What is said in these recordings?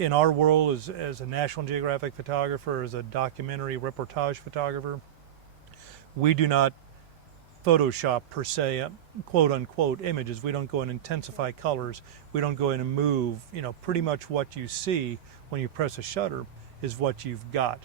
in our world as a National Geographic photographer, as a documentary reportage photographer, we do not Photoshop per se, quote unquote, images. We don't go and intensify colors. We don't go in and move. You know, pretty much what you see when you press a shutter is what you've got.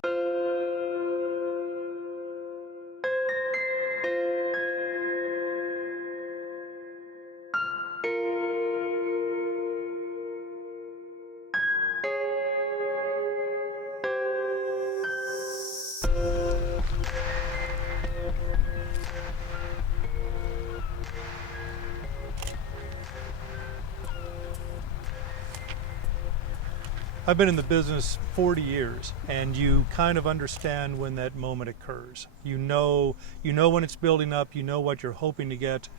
I've been in the business 40 years, and you kind of understand when that moment occurs. You know when it's building up, you know what you're hoping to get.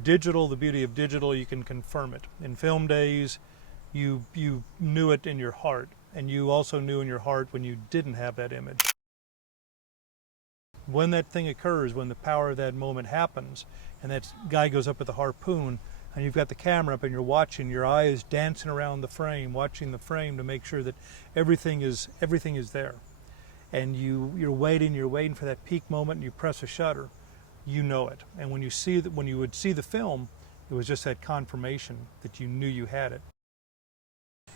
Digital, the beauty of digital, you can confirm it. In film days, you knew it in your heart, and you also knew in your heart when you didn't have that image. When that thing occurs, when the power of that moment happens, and that guy goes up with the harpoon, and you've got the camera up and you're watching, your eye is dancing around the frame, watching the frame to make sure that everything is there. And you're waiting for that peak moment, and you press a shutter, you know it. And when you would see the film, it was just that confirmation that you knew you had it.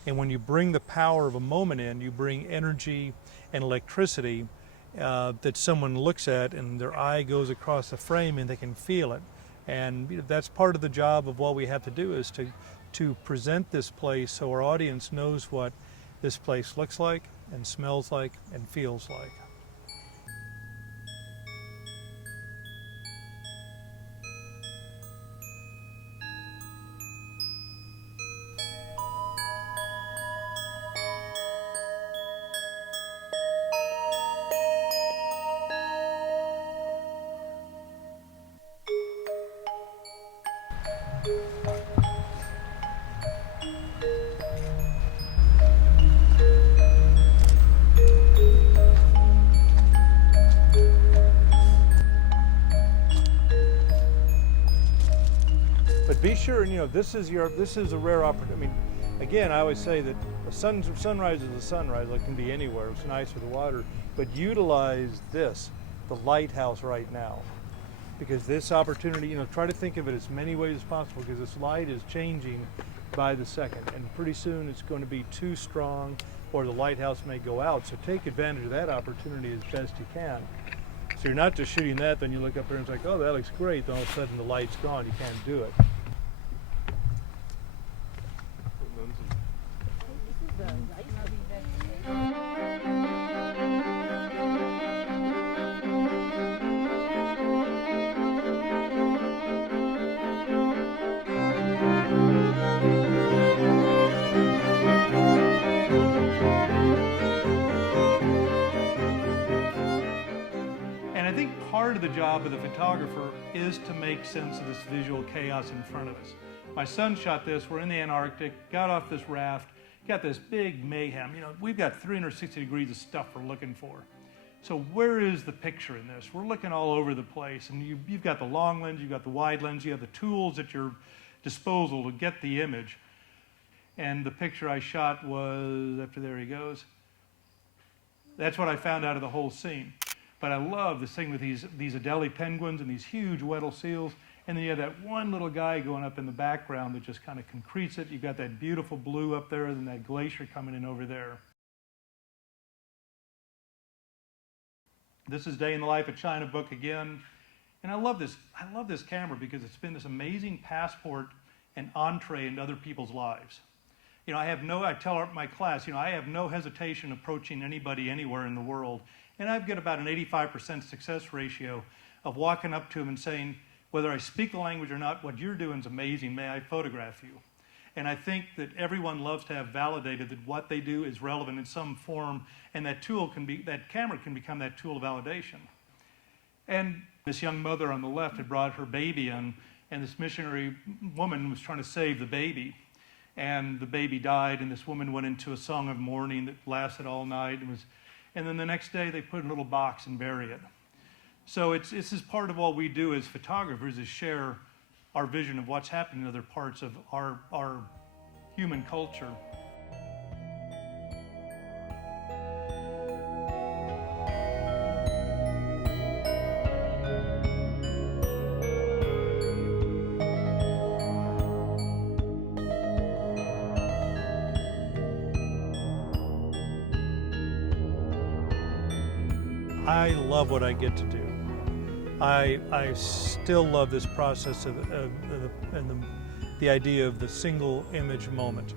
And when you bring the power of a moment in, you bring energy and electricity that someone looks at and their eye goes across the frame and they can feel it. And that's part of the job of what we have to do, is to present this place so our audience knows what this place looks like and smells like and feels like. But be sure, this is a rare opportunity. I mean, again, I always say that a sunrise is a sunrise. It can be anywhere. It's nice with the water, but utilize this, the lighthouse right now, because this opportunity, try to think of it as many ways as possible, because this light is changing by the second, and pretty soon it's going to be too strong, or the lighthouse may go out. So take advantage of that opportunity as best you can. So you're not just shooting that, then you look up there and it's like, oh, that looks great. Then all of a sudden the light's gone. You can't do it. I think part of the job of the photographer is to make sense of this visual chaos in front of us. My son shot this. We're in the Antarctic, got off this raft, got this big mayhem. We've got 360 degrees of stuff we're looking for. So where is the picture in this? We're looking all over the place, and you've got the long lens, you've got the wide lens, you have the tools at your disposal to get the image. And the picture I shot was, there he goes. That's what I found out of the whole scene. But I love this thing with these Adelie penguins and these huge Weddell seals, and then you have that one little guy going up in the background that just kind of concretes it. You've got that beautiful blue up there, and then that glacier coming in over there. This is Day in the Life of China book again, and I love this camera because it's been this amazing passport and entree into other people's lives. I tell my class, I have no hesitation approaching anybody anywhere in the world. And I've got about an 85% success ratio of walking up to them and saying, whether I speak the language or not, what you're doing is amazing. May I photograph you? And I think that everyone loves to have validated that what they do is relevant in some form, and that camera can become that tool of validation. And this young mother on the left had brought her baby in, and this missionary woman was trying to save the baby. And the baby died, and this woman went into a song of mourning that lasted all night. And then the next day they put it in a little box and bury it. So this is part of what we do as photographers, is share our vision of what's happening in other parts of our human culture. I love what I get to do. I still love this process of the idea of the single image moment.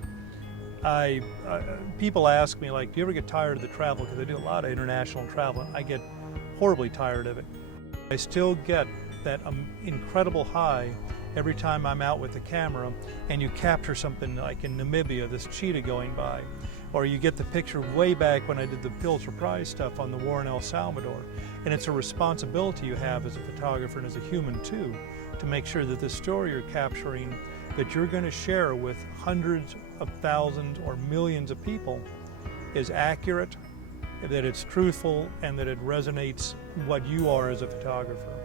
People ask me, like, do you ever get tired of the travel? Because I do a lot of international travel. I get horribly tired of it. I still get that incredible high every time I'm out with the camera and you capture something like in Namibia, this cheetah going by, or you get the picture way back when I did the Pulitzer Prize stuff on the war in El Salvador. And it's a responsibility you have as a photographer and as a human too, to make sure that the story you're capturing that you're going to share with hundreds of thousands or millions of people is accurate, that it's truthful, and that it resonates what you are as a photographer.